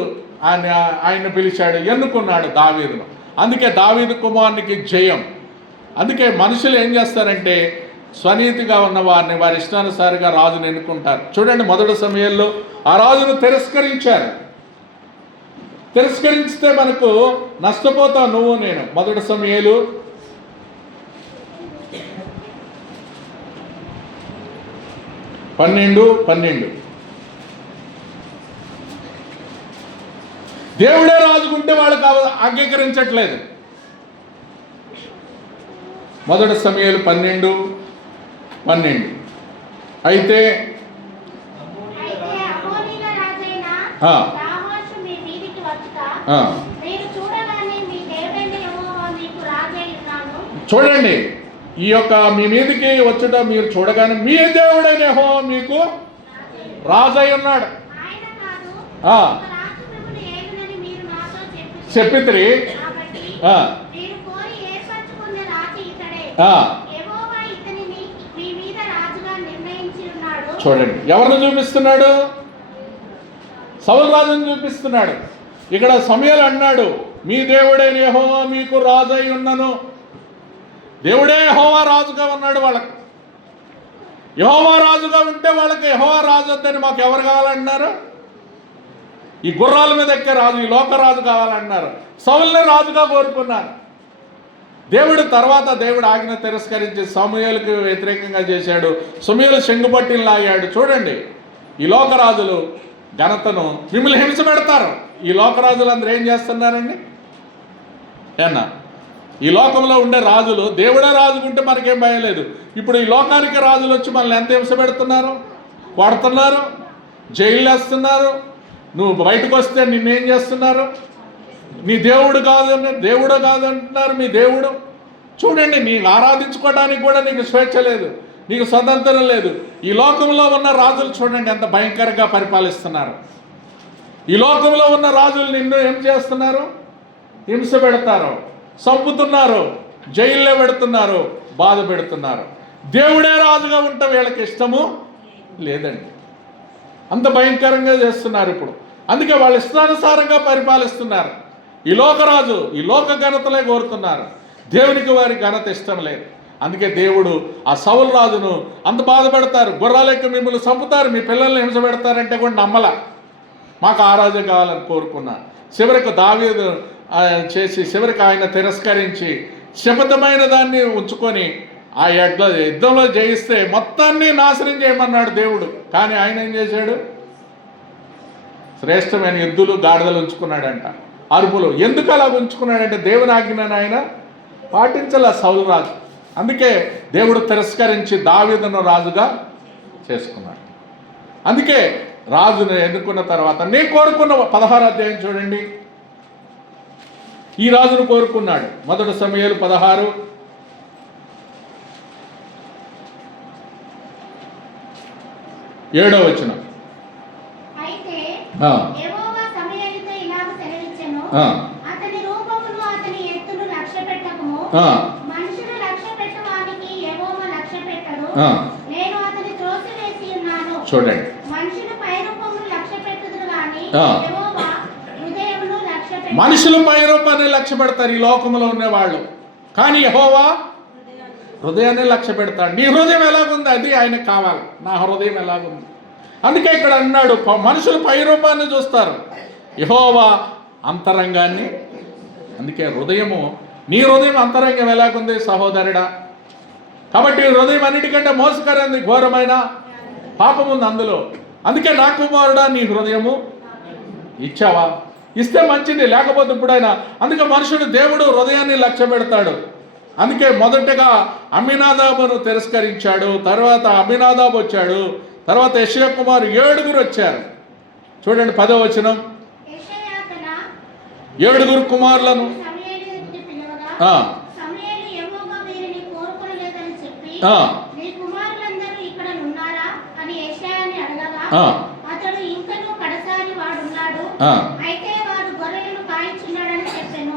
ఆయన్ని పిలిచాడు, ఎన్నుకున్నాడు దావీదును. అందుకే దావీదు కుమారునికి జయం. అందుకే మనుషులు ఏం చేస్తారంటే స్వనీతిగా ఉన్న వారిని వారి ఇష్టానుసారిగా రాజును ఎన్నుకుంటారు. చూడండి, మొదటి సమయంలో ఆ రాజును తిరస్కరించారు. తిరస్కరిస్తే మనకు నష్టపోతావు నువ్వు నేను. మొదటి సమయాలు 12:12. దేవుడే రాజుకుంటే వాళ్ళకి అంగీకరించట్లేదు. మొదటి సమయాలు 12:12. అయితే అమోరీయుల రాజైన యెహోషు మీ మీదికి వచ్చుట, మీరు చూడగానే మీ దేవుడైన యెహోవా మీకు రాజై ఉన్నాను. చూడండి, ఈ యొక్క మీ మీదికి వచ్చుట మీరు చూడగానే మీ దేవుడైన యెహోవా మీకు రాజై ఉన్నాడు. ఆయన కాదు, రాజు మిమ్మల్ని ఏలునని మీరు నాతో చెప్పితిరి. కాబట్టి మీరు కోరి ఏర్పరచుకున్న రాజు ఇతడే. యెహోవా ఇతనిని మీ మీద రాజుగా నిర్ణయించి ఉన్నాడు. చూడండి, ఎవరిని చూపిస్తున్నాడు? సౌలు రాజుని చూపిస్తున్నాడు. ఇక్కడ సమూయేలు అన్నాడు, మీ దేవుడైన యెహోవా మీకు రాజు అయి ఉన్నను. దేవుడే యెహోవా రాజుగా ఉన్నాడు. వాళ్ళకి యెహోవా రాజుగా ఉంటే వాళ్ళకి యెహోవా రాజు వద్దని మాకు ఎవరు కావాలంటున్నారు? ఈ గుర్రాల మీద ఎక్కే రాజు, ఈ లోకరాజు కావాలంటున్నారు. సౌలుని రాజుగా కోరుకున్నారు. దేవుడు ఆజ్ఞ తిరస్కరించి సమూయేలుకు వ్యతిరేకంగా చేశాడు. సమూయేలు శంగుపట్టిని లాగాడు. చూడండి, ఈ లోకరాజులు ఘనతను మిమ్మల్ని హింస పెడతారు. ఈ లోకరాజులందరూ ఏం చేస్తున్నారండి? ఏనా ఈ లోకంలో ఉండే రాజులు, దేవుడే రాజుకుంటే మనకేం భయం లేదు. ఇప్పుడు ఈ లోకానికి రాజులు వచ్చి మనల్ని ఎంత హింస పెడుతున్నారు, కొడుతున్నారు, జైలు వేస్తున్నారు. నువ్వు బయటకు వస్తే నిన్నేం చేస్తున్నారు? నీ దేవుడు కాదు అంటున్నారు. మీ దేవుడు చూడండి, నీకు ఆరాధించుకోవడానికి కూడా నీకు స్వేచ్ఛ లేదు, నీకు స్వతంత్రం లేదు. ఈ లోకంలో ఉన్న రాజులు చూడండి ఎంత భయంకరంగా పరిపాలిస్తున్నారు. ఈ లోకంలో ఉన్న రాజులు నిన్ను ఏం చేస్తున్నారు? హింస పెడతారు, చంపుతున్నారు, జైల్లో పెడుతున్నారు, బాధ పెడుతున్నారు. దేవుడే రాజుగా ఉంటే వీళ్ళకి ఇష్టము లేదండి. అంత భయంకరంగా చేస్తున్నారు ఇప్పుడు. అందుకే వాళ్ళు ఇష్టానుసారంగా పరిపాలిస్తున్నారు. ఈ లోకరాజు ఈ లోక ఘనతలే కోరుతున్నారు. దేవునికి వారి ఘనత ఇష్టం లేదు. అందుకే దేవుడు ఆ సౌలు రాజును అంత బాధ పెడతారు. గుర్రాలెక్కి మిమ్మల్ని చంపుతారు, మీ పిల్లల్ని హింస పెడతారంటే కూడా నమ్మల. మాకు ఆ రాజు కావాలని కోరుకున్నా. చివరికి దావీదు చివరికి ఆయన తిరస్కరించి శపథమైన దాన్ని ఉంచుకొని ఆ యుద్ధంలో జయిస్తే మొత్తాన్ని నాశనం చేయమన్నాడు దేవుడు. కానీ ఆయన ఏం చేశాడు? శ్రేష్టమైన ఎద్దులు గాడిదలు ఉంచుకున్నాడంట, అరుపులు. ఎందుకు అలా ఉంచుకున్నాడంటే దేవుని ఆజ్ఞను ఆయన పాటించాల సౌలు రాజు. అందుకే దేవుడు తిరస్కరించి దావీదును రాజుగా చేసుకున్నాడు. అందుకే రాజును ఎన్నుకున్న తర్వాత నేను కోరుకున్న 16వ అధ్యాయం చూడండి. ఈ రాజును కోరుకున్నాడు. 1 సమూయేలు 16 7వ వచనం. అయితే యెహోవా సమూయేలుతో ఇలాగ సెలవిచ్చెను, అతని రూపమును అతని ఎత్తును లక్ష్యపెట్టకుము. మనుషులు లక్ష్యపెట్టువానికి యెహోవా లక్ష్యపెట్టడు. నేను అతని త్రోసివేసి ఉన్నాను. చూడండి, మనుషులు పై రూపమును లక్ష్యపెట్టుదురు గాని యెహోవా హృదయమును లక్ష్యపెట్టడు. మనుషులు పై రూపాన్ని లక్ష్య పెడతారు ఈ లోకంలో ఉండేవాళ్ళు, కానీ యెహోవా హృదయాన్ని లక్ష్య పెడతాడు. నీ హృదయం ఎలాగుంది అది ఆయనకు కావాలి. నా హృదయం ఎలాగుంది. అందుకే ఇక్కడ అన్నాడు, మనుషులు పై రూపాన్ని చూస్తారు, యెహోవా అంతరంగాన్ని. అందుకే హృదయము, నీ హృదయం అంతరంగం ఎలాగుంది సహోదరుడా? కాబట్టి హృదయం అన్నిటికంటే మోసకరైంది, ఘోరమైన పాపం ఉంది అందులో. అందుకే నా కుమారుడా నీ హృదయము ఇచ్చావా? ఇస్తే మంచిది, లేకపోతే ఇప్పుడైనా. అందుకే మనుషుడు దేవుడు హృదయాన్ని లక్ష్య పెడతాడు. అందుకే మొదటగా అమ్మినాదాబును తిరస్కరించాడు. తర్వాత అమ్మినాదాబు వచ్చాడు. తర్వాత యెషయా కుమారు 7 వచ్చారు. చూడండి 10వ వచనం. 7 కుమారులను అతడు ఇంకను కడసారి వాడున్నాడు, అయితే వాడు గొర్రెలను కాయించున్నాడని చెప్పెను.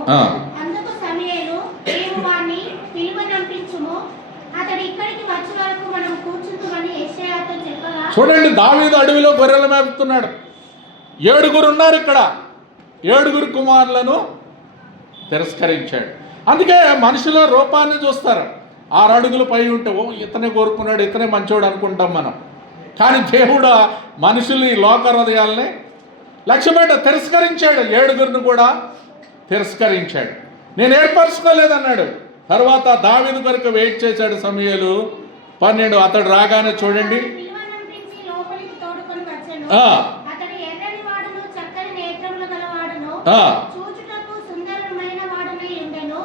అందుకు సమూయేలు, నీవు వాణ్ణి పిలువనంపించుము, అతడు ఇక్కడికి వచ్చే వరకు మనం కూర్చుందామని యెషయాతో చెప్పగా. చూడండి, దావీదు అడవిలో గొర్రెలు మేపుతున్నాడు. 7 ఉన్నారు ఇక్కడ. 7 కుమారులను తిరస్కరించాడు. అందుకే మనుషుల రూపాన్ని చూస్తారు. 6 అడుగులు పై ఉంటే ఓ ఇతనే కోరుకున్నాడు, ఇతనే మంచోడు అనుకుంటాం మనం. కానీ దేవుడు మనుషులు ఈ లోక హృదయాల్ని లక్ష్యపెట్ట తిరస్కరించాడు. 7 కూడా తిరస్కరించాడు. నేను ఏర్పరచుకోలేదన్నాడు. తర్వాత దావీదు కొరకు వెయిట్ చేశాడు సమూయేలు. 12 అతడు రాగానే చూడండి, అతడు ఎర్రని వాడును, చక్కని నేత్రములు గలవాడును, చూచుటకు సుందరమైన వాడునై ఉండెను.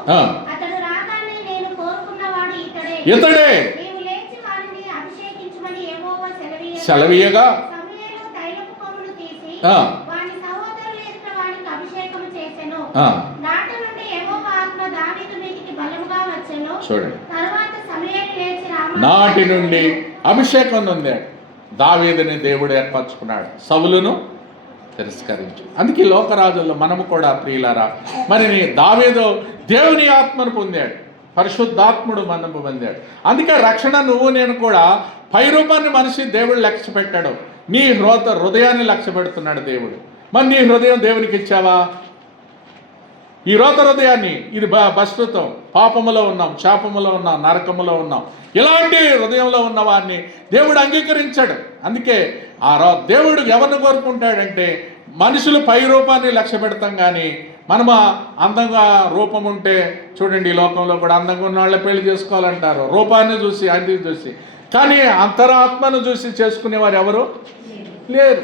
అతడు రాగానే నేను కోరుకున్నవాడు ఇతడే. నీవు లేచి వారిని అభిషేకించుమని యెహోవా సెలవీయగా సమూయేలు తైలపు కొమ్మును తీసి వాని సహోదరుల ఎదుట వానికి అభిషేకం చేసెను. నాటి నుండి యెహోవా ఆత్మ దావీదు మీదికి బలముగా వచ్చెను. తర్వాత సమూయేలు లేచి నాటి నుండి అభిషేకం ఉంది. దావీదుని దేవుడు ఏర్పరచుకున్నాడు, సౌలును తిరస్కరించు. అందుకే లోకరాజుల్లో మనము కూడా ప్రియులారా, మరి దావీదు దేవుని ఆత్మను పొందాడు, పరిశుద్ధాత్ముడు మనము పొందాడు. అందుకే రక్షణ నువ్వు నేను కూడా పై రూపాన్ని మనిషి దేవుడు లక్ష్య పెట్టాడు. నీ హృదయాన్ని లక్ష్య పెడుతున్నాడు దేవుడు. మరి నీ హృదయం దేవునికి ఇచ్చావా? ఈ రోత హృదయాన్ని, ఇది భ్రష్టత్వం, పాపములో ఉన్నాం, శాపములో ఉన్నాం, నరకములో ఉన్నాం, ఇలాంటి హృదయంలో ఉన్న వారిని దేవుడు అంగీకరించాడు. అందుకే దేవుడు ఎవరిని కోరుకుంటాడంటే, మనుషులు పై రూపాన్ని లక్ష్య పెడతాం, కానీ మనము అందంగా రూపం ఉంటే చూడండి, ఈ లోకంలో కూడా అందంగా ఉన్న వాళ్ళే పెళ్లి చేసుకోవాలంటారు, రూపాన్ని చూసి, అది చూసి. కానీ అంతరాత్మను చూసి చేసుకునేవారు ఎవరు లేరు.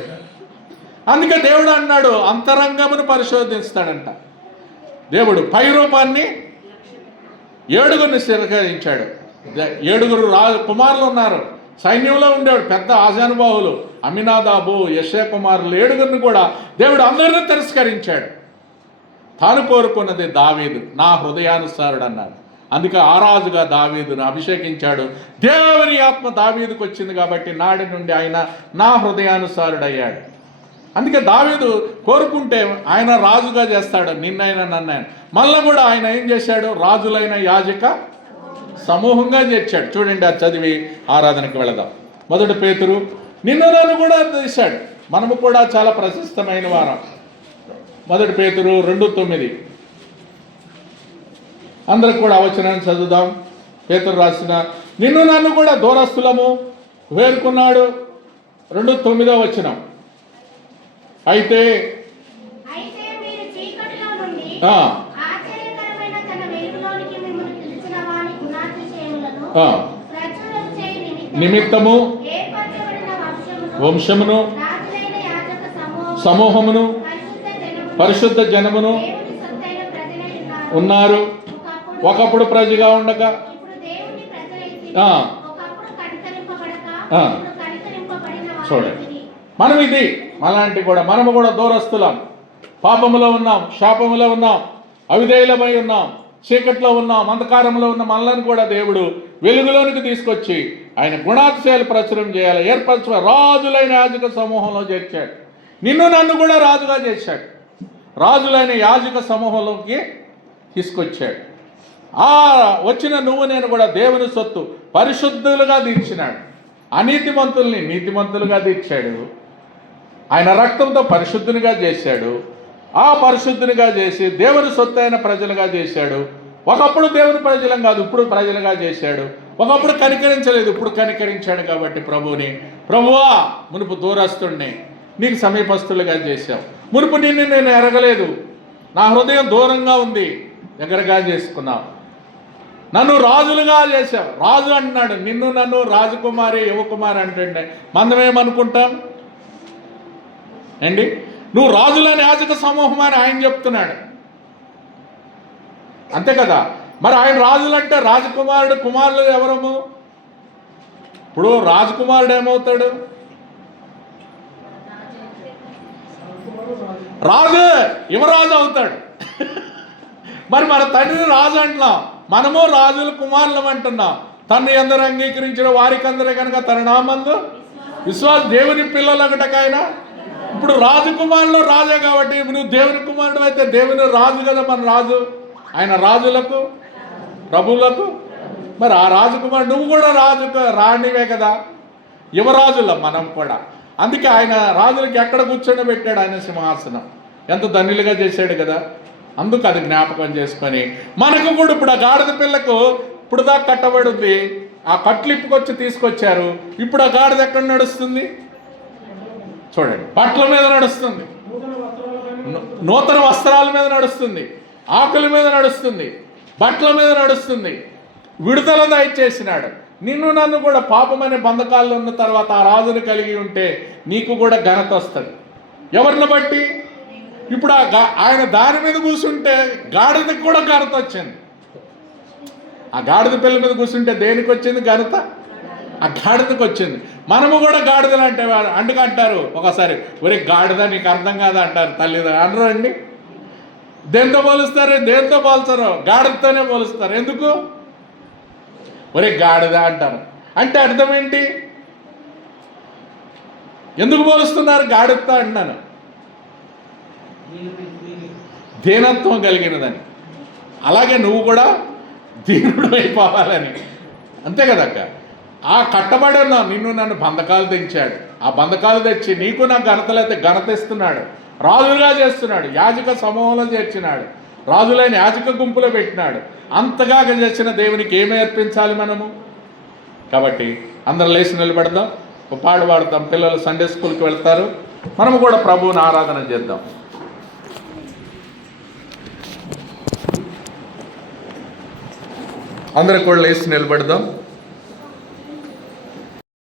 అందుకే దేవుడు అన్నాడు, అంతరంగమును పరిశోధిస్తాడంట. దేవుడు పై రూపాన్ని 7గురిని స్వీకరించాడు. 7 కుమారులు ఉన్నారు, సైన్యంలో ఉండేవాడు, పెద్ద ఆజానుబాహులు, అమినాదాబు, యెషయా కుమారులు 7గురిని కూడా దేవుడు అందరినీ తిరస్కరించాడు. తాను కోరుకున్నది దావీదు, నా హృదయానుసారుడు అన్నాడు. అందుకే ఆ రాజుగా దావీదును అభిషేకించాడు. దేవుని ఆత్మ దావీదుకు వచ్చింది కాబట్టి నాటి నుండి ఆయన నా హృదయానుసారుడయ్యాడు. అందుకే దావీదు కోరుకుంటే ఆయన రాజుగా చేస్తాడు, నిన్నైనా నన్నైనా. మళ్ళీ కూడా ఆయన ఏం చేశాడు, రాజులైన యాజక సమూహంగా చేర్చాడు. చూడండి, అది చదివి ఆరాధనకి వెళదాం. 1 పేతురు, నిన్ను నన్ను కూడా చేశాడు. మనము కూడా చాలా ప్రశస్తమైన వారం. 1 పేతురు 2:9. అందరికి కూడా వచనాన్ని చదువుదాం. పేతురు రాసిన, నిన్ను నన్ను కూడా దూరస్తులము వేరుకున్నాడు. 2:9 వచనం. అయితే మీరు చీకటిలో నుండి ఆశ్చర్యకరమైన తన వెలుగులోనికి మిమ్మల్ని పిలిచిన వాని గుణాతిశయములను ప్రచురం చేయి నిమిత్తము ఏర్పరచబడిన వంశమును, రాజులైన యాజక సమూహమును, పరిశుద్ధ జనమును ఉన్నారు. ఒకప్పుడు ప్రజగా ఉండగా చూడండి, మనం ఇది అలాంటి కూడా మనము కూడా దూరస్తులం, పాపములో ఉన్నాం, శాపములో ఉన్నాం, అవిధేయులమై ఉన్నాం, చీకట్లో ఉన్నాం, అంధకారంలో ఉన్న మనల్ని కూడా దేవుడు వెలుగులోనికి తీసుకొచ్చి ఆయన గుణాతిశయాలు ప్రచురం చేయాలి, ఏర్పరచ రాజులైన యాజక సమూహంలో చేర్చాడు. నిన్ను నన్ను కూడా రాజుగా చేశాడు, రాజులైన యాజక సమూహంలోకి తీసుకొచ్చాడు. ఆ వచ్చిన నువ్వు నేను కూడా దేవుని సొత్తు పరిశుద్ధులుగా తీర్చినాడు. అనీతిమంతుల్ని నీతిమంతులుగా తీర్చాడు. ఆయన రక్తంతో పరిశుద్ధునిగా చేశాడు. ఆ పరిశుద్ధునిగా చేసి దేవుని సొత్తు అయిన ప్రజలుగా చేశాడు. ఒకప్పుడు దేవుని ప్రజలం కాదు, ఇప్పుడు ప్రజలుగా చేశాడు. ఒకప్పుడు కనికరించలేదు, ఇప్పుడు కనికరించాడు. కాబట్టి ప్రభువుని, ప్రభువా మునుపు దూరస్తుడిని నీకు సమీపస్తులుగా చేశావు, మునుపు నిన్ను నేను ఎరగలేదు, నా హృదయం దూరంగా ఉంది, దగ్గరగా చేసుకున్నావు, నన్ను రాజులుగా చేశావు. రాజు అంటున్నాడు, నిన్ను నన్ను రాజకుమారి యువకుమారి అంటే మనమేమనుకుంటాం అండి? నువ్వు రాజులని యాజక సమూహం అని ఆయన చెప్తున్నాడు, అంతే కదా. మరి ఆయన రాజులంటే రాజకుమారుడు, కుమారులు ఎవరము? ఇప్పుడు రాజకుమారుడు ఏమవుతాడు? రాజు యువరాజు అవుతాడు. మరి మన తండ్రిని రాజు అంటున్నాం, మనము రాజుల కుమారులం అంటున్నాం. తను ఎందరు అంగీకరించిన వారికి అందరే కనుక తన నామందు విశ్వాస దేవుని పిల్లలు ఒకటకైనా. ఇప్పుడు రాజకుమారులు రాజే కాబట్టి నువ్వు దేవుని కుమారుడు అయితే దేవుని రాజు కదా, మన రాజు. ఆయన రాజులకు ప్రభువులకు. మరి ఆ రాజకుమారుడు నువ్వు కూడా రాణివే కదా, యువరాజులం మనం కూడా. అందుకే ఆయన రాజులకి ఎక్కడ కూర్చొని పెట్టాడు ఆయన సింహాసనం, ఎంత ధన్యులుగా చేశాడు కదా. అందుకు అది జ్ఞాపకం చేసుకొని మనకు కూడా ఇప్పుడు ఆ గాడిద పిల్లకు ఇప్పుడు దాకా కట్టబడి ఉంది, ఆ కట్లిప్పుకొచ్చి తీసుకొచ్చారు. ఇప్పుడు ఆ గాడిద ఎక్కడ నడుస్తుంది చూడండి, బట్టల మీద నడుస్తుంది, నూతన వస్త్రాల మీద నడుస్తుంది, ఆకుల మీద నడుస్తుంది, బట్టల మీద నడుస్తుంది. విడుదల దయచేసినాడు. నిన్ను నన్ను కూడా పాపమనే బంధకాల్లో ఉన్న తర్వాత ఆ రాజుని కలిగి ఉంటే నీకు కూడా ఘనత వస్తుంది. ఎవరిని బట్టి? ఇప్పుడు ఆయన దాని మీద కూర్చుంటే గాడిదకి కూడా ఘనత వచ్చింది. ఆ గాడిద పిల్ల మీద కూర్చుంటే దేనికి వచ్చింది ఘనత? ఆ గాడిదకి వచ్చింది. మనము కూడా గాడిదలు అంటే అంటారు ఒకసారి, ఒరే గాడిద నీకు అర్థం కాదా అంటారు తల్లిదండ్రులు. అనరు అండి. దేంతో పోలుస్తారు? దేంతో పోల్చరు? గాడిదతోనే పోలుస్తారు. ఎందుకు? ఒరే గాడిద అంటారు. అంటే అర్థం ఏంటి? ఎందుకు పోలుస్తున్నారు గాడిదతో అంటున్నాను? దీనత్వం కలిగినదని. అలాగే నువ్వు కూడా దీనుడు అయిపోవాలని, అంతే కదక్క. ఆ కట్టబడి ఉన్నావు, నిన్ను నన్ను బంధకాలు తెచ్చాడు. ఆ బంధకాలు తెచ్చి నీకు నా ఘనతలైతే ఘనత ఇస్తున్నాడు, రాజుగా చేస్తున్నాడు, యాజక సమూహంలో చేర్చినాడు. రాజులైన యాజక గుంపులో పెట్టినాడు. అంతగా చేసిన దేవునికి ఏమి అర్పించాలి మనము? కాబట్టి అందరం లేచి నిలబడదాం, ఒక పాట పాడదాం. పిల్లలు సండే స్కూల్కి వెళ్తారు, మనము కూడా ప్రభువుని ఆరాధన చేద్దాం. అందరికి కూడా లేచి నిలబడదాం.